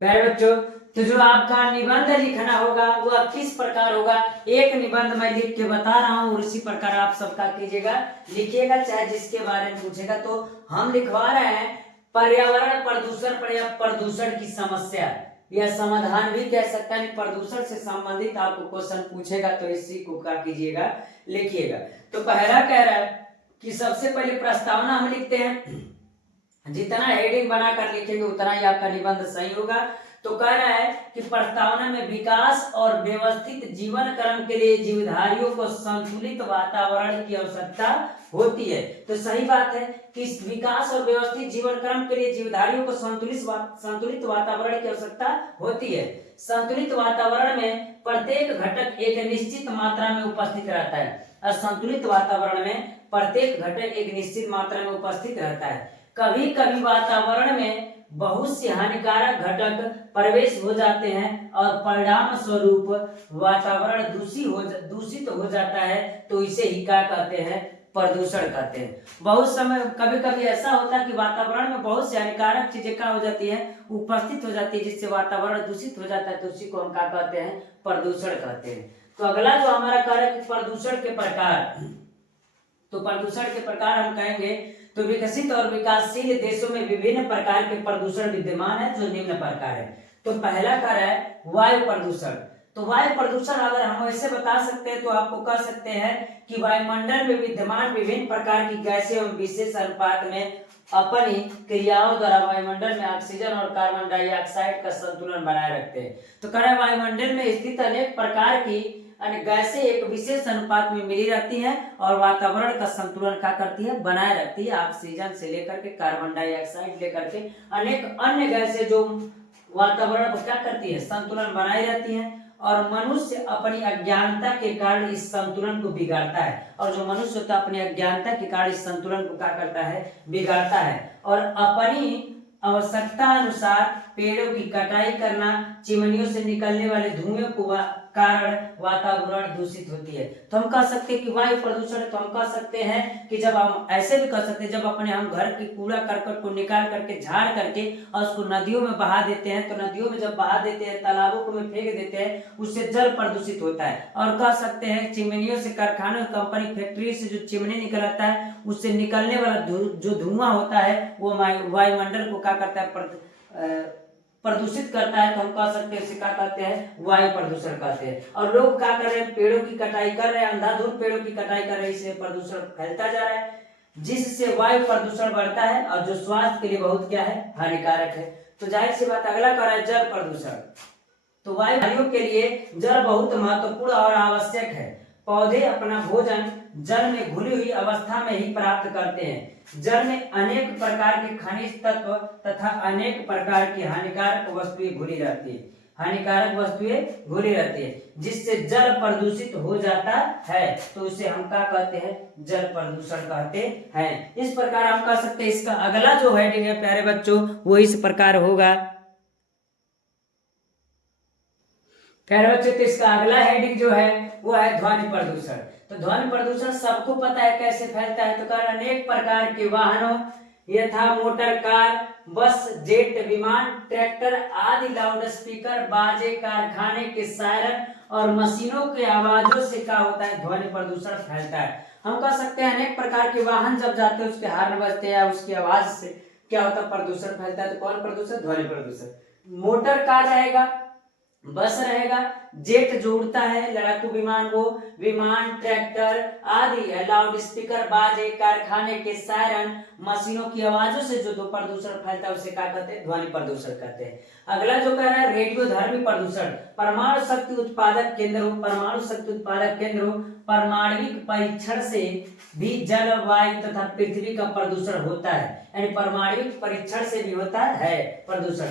प्यारे बच्चों, तो जो आपका निबंध लिखना होगा वह किस प्रकार होगा, एक निबंध मैं लिख के बता रहा हूँ और उसी प्रकार आप सबका कीजिएगा, लिखिएगा, चाहे जिसके बारे में पूछेगा। तो हम लिखवा रहे हैं पर्यावरण प्रदूषण पर या प्रदूषण की समस्या या समाधान भी कह सकता है। प्रदूषण से संबंधित आपको क्वेश्चन पूछेगा तो इसी को क्या कीजिएगा, लिखिएगा। तो पहला कह रहा है कि सबसे पहले प्रस्तावना हम लिखते हैं, जितना हेडिंग बनाकर लिखेंगे उतना ही आपका निबंध सही होगा। तो कह रहा है कि प्रस्तावना में विकास और व्यवस्थित जीवन क्रम के लिए जीवधारियों को संतुलित वातावरण की आवश्यकता होती है। तो सही बात है कि विकास और व्यवस्थित जीवन क्रम के लिए जीवधारियों को संतुलित वातावरण की आवश्यकता होती है। संतुलित वातावरण में प्रत्येक घटक एक निश्चित मात्रा में उपस्थित रहता है। असंतुलित वातावरण में प्रत्येक घटक एक निश्चित मात्रा में उपस्थित रहता है। कभी कभी वातावरण में बहुत से हानिकारक घटक प्रवेश हो जाते हैं और परिणाम स्वरूप वातावरण दूषित हो जाता है। तो इसे ही क्या कहते हैं, प्रदूषण कहते हैं। बहुत समय कभी कभी ऐसा होता है कि वातावरण में बहुत सी हानिकारक चीजें क्या हो जाती है, उपस्थित हो जाती है, जिससे वातावरण दूषित हो जाता है। तो उसी को हम क्या कहते हैं, प्रदूषण कहते हैं। तो अगला जो हमारा कार्य है प्रदूषण के प्रकार। तो प्रदूषण के प्रकार हम कहेंगे तो विकसित और विकासशील देशों में विभिन्न प्रकार के प्रदूषण विद्यमान है, जो निम्न प्रकार है। तो पहला कार्य है वायु प्रदूषण। तो वायु प्रदूषण अगर हम ऐसे बता सकते हैं तो आपको कह सकते हैं कि वायुमंडल में विद्यमान विभिन्न प्रकार की गैसें एवं विशेष अनुपात में अपनी क्रियाओं द्वारा वायुमंडल में ऑक्सीजन और कार्बन डाइऑक्साइड का संतुलन बनाए रखते हैं। तो कह रहे वायुमंडल में स्थित अनेक प्रकार की गैसें एक विशेष अनुपात में मिली रहती हैं और वातावरण का संतुलन क्या करती है, बनाए रखती है। ऑक्सीजन से लेकर के कार्बन डाइऑक्साइड लेकर के अनेक अन्य गैसें जो वातावरण को क्या करती है, संतुलन बनाए रहती हैं। और मनुष्य अपनी अज्ञानता के कारण इस संतुलन को बिगाड़ता है। और जो मनुष्य होता है अपनी अज्ञानता के कारण इस संतुलन को क्या करता है, बिगाड़ता है। और अपनी आवश्यकता अनुसार पेड़ों की कटाई करना, चिमनियों से निकलने वाले धुएं को कारण वातावरण दूषित होती है। तो हम कह सकते हैं कि वायु प्रदूषण। तो हम कह सकते हैं कि जब हम ऐसे भी कह सकते हैं, जब अपने हम घर के कूड़ा करकट को निकाल करके झाड़ करके और उसको नदियों में बहा देते हैं, तो नदियों में जब बहा देते हैं, तालाबों को में फेंक देते हैं, उससे जल प्रदूषित होता है। और कह सकते हैं चिमनियों से, कारखानों, कंपनी, फैक्ट्री से जो चिमनी निकल आता है, उससे निकलने वाला जो धुआं होता है वो वायुमंडल को क्या करता है, प्रदूषित करता है। तो हम कह सकते हैं इसे क्या कहते हैं, वायु प्रदूषण कहते हैं। और लोग क्या कर रहे हैं, पेड़ों की कटाई कर रहे हैं, अंधाधुंध पेड़ों की कटाई कर रहे हैं, इससे प्रदूषण फैलता जा रहा है, जिससे वायु प्रदूषण बढ़ता है और जो स्वास्थ्य के लिए बहुत क्या है, हानिकारक है। तो जाहिर सी बात अगला कर रहा है जल प्रदूषण। तो वायु के लिए जल बहुत महत्वपूर्ण और आवश्यक है। पौधे अपना भोजन जल में घुली हुई अवस्था में ही प्राप्त करते हैं। जल में अनेक प्रकार के खनिज तत्व तथा अनेक प्रकार की हानिकारक वस्तुएं घुली रहती है, जिससे जल प्रदूषित हो जाता है। तो उसे हम क्या कहते हैं, जल प्रदूषण कहते हैं। इस प्रकार हम कह सकते हैं। इसका अगला जो हेडिंग है प्यारे बच्चों वो इस प्रकार होगा। प्यारे बच्चों, तो इसका अगला हेडिंग जो है वो है ध्वनि प्रदूषण। तो ध्वनि प्रदूषण सबको पता है कैसे फैलता है। तो कारण अनेक प्रकार के वाहनों यथा मोटर कार, बस, जेट, विमान, ट्रैक्टर आदि लाउड स्पीकर, बाजे, कारखाने के सायरन और मशीनों के आवाजों से क्या होता है, ध्वनि प्रदूषण फैलता है। हम कह सकते हैं अनेक प्रकार के वाहन जब जाते हैं उसके हॉर्न बजते हैं, उसकी आवाज से क्या होता है, प्रदूषण फैलता है। तो कौन प्रदूषण, ध्वनि प्रदूषण। मोटर कार रहेगा, बस रहेगा, जेट जो उड़ता है, लड़ाकू विमान वो, विमान, ट्रैक्टर आदि, लाउड स्पीकर, बाजे, कारखाने के सायरन, मशीनों की आवाजों से जो प्रदूषण फैलता है उसे क्या कहते हैं, ध्वनि प्रदूषण कहते हैं। अगला जो कह रहा है रेडियोधर्मी प्रदूषण। परमाणु शक्ति उत्पादक केंद्र परमाणविक परीक्षण से भी जल, वायु तथा पृथ्वी का प्रदूषण होता है। यानी परमाणविक परीक्षण से भी होता है प्रदूषण,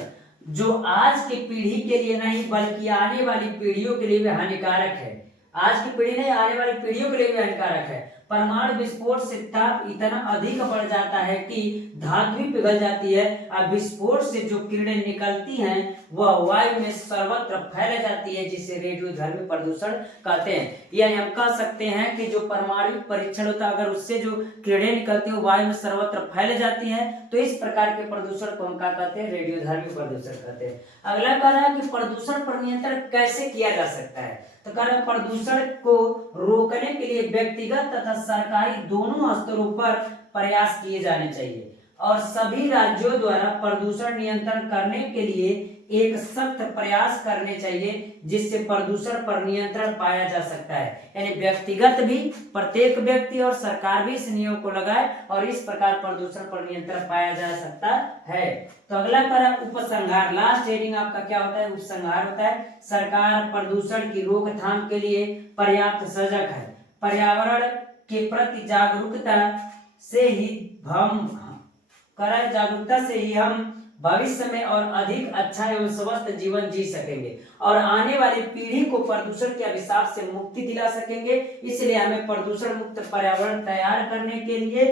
जो आज की पीढ़ी के लिए नहीं बल्कि आने वाली पीढ़ियों के लिए भी हानिकारक है। आज की पीढ़ी नहीं, आने वाली पीढ़ियों के लिए भी हानिकारक है। परमाणु विस्फोट से ताप इतना अधिक बढ़ जाता है कि धातु भी पिघल जाती है और विस्फोट से जो किरणें निकलती हैं वह वायु में सर्वत्र फैल जाती है, जिसे रेडियोधर्मी प्रदूषण कहते हैं। यानी हम कह सकते हैं कि जो परमाणु परीक्षण होता है, अगर उससे जो किरणें निकलती है वायु में सर्वत्र फैल जाती हैं, तो इस प्रकार के प्रदूषण को हम क्या कहते हैं? रेडियोधर्मी प्रदूषण कहते हैं। अगला कह रहा है कि प्रदूषण पर नियंत्रण कैसे किया जा सकता है। तो कह रहे हैं प्रदूषण को रोकने के लिए व्यक्तिगत तथा सरकारी दोनों स्तरों पर प्रयास किए जाने चाहिए और सभी राज्यों द्वारा प्रदूषण नियंत्रण करने के लिए एक सख्त प्रयास करने चाहिए, जिससे प्रदूषण पर नियंत्रण पाया जा सकता है। यानी व्यक्तिगत भी प्रत्येक व्यक्ति और सरकार भी इस नियम को लगाए और इस प्रकार प्रदूषण पर नियंत्रण पाया जा सकता है। तो अगला करा उपसंहार। लास्ट हेडिंग आपका क्या होता है? उपसंहार होता है सरकार प्रदूषण की रोकथाम के लिए पर्याप्त सजग है। पर्यावरण के प्रति जागरूकता से हम भविष्य में और अधिक अच्छा एवं स्वस्थ जीवन जी सकेंगे और आने वाली पीढ़ी को प्रदूषण के अभिशाप से मुक्ति दिला सकेंगे। इसलिए हमें प्रदूषण मुक्त पर्यावरण तैयार करने के लिए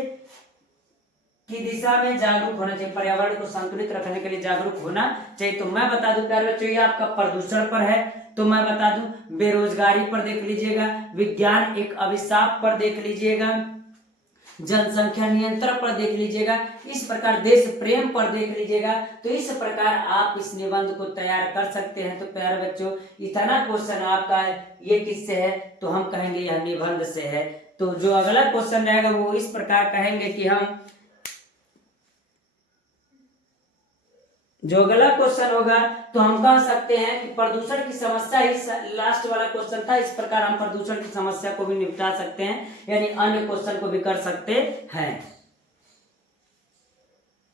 की दिशा में जागरूक होना चाहिए, पर्यावरण को संतुलित रखने के लिए जागरूक होना चाहिए। तो मैं बता दूं प्यारे बच्चों, ये आपका प्रदूषण पर है। तो मैं बता दूं बेरोजगारी पर देख लीजिएगा, विज्ञान एक अभिशाप पर देख लीजिएगा, जनसंख्या नियंत्रण पर देख लीजिएगा, इस प्रकार देश प्रेम पर देख लीजिएगा। तो इस प्रकार आप इस निबंध को तैयार कर सकते हैं। तो प्यारे बच्चों, इतना क्वेश्चन आपका ये किससे है? तो हम कहेंगे यह निबंध से है। तो जो अगला क्वेश्चन रहेगा वो इस प्रकार कहेंगे कि हम जो अगला क्वेश्चन होगा तो हम कह सकते हैं कि प्रदूषण की समस्या ही लास्ट वाला क्वेश्चन था। इस प्रकार हम प्रदूषण की समस्या को भी निपटा सकते हैं, यानी अन्य क्वेश्चन को भी कर सकते हैं।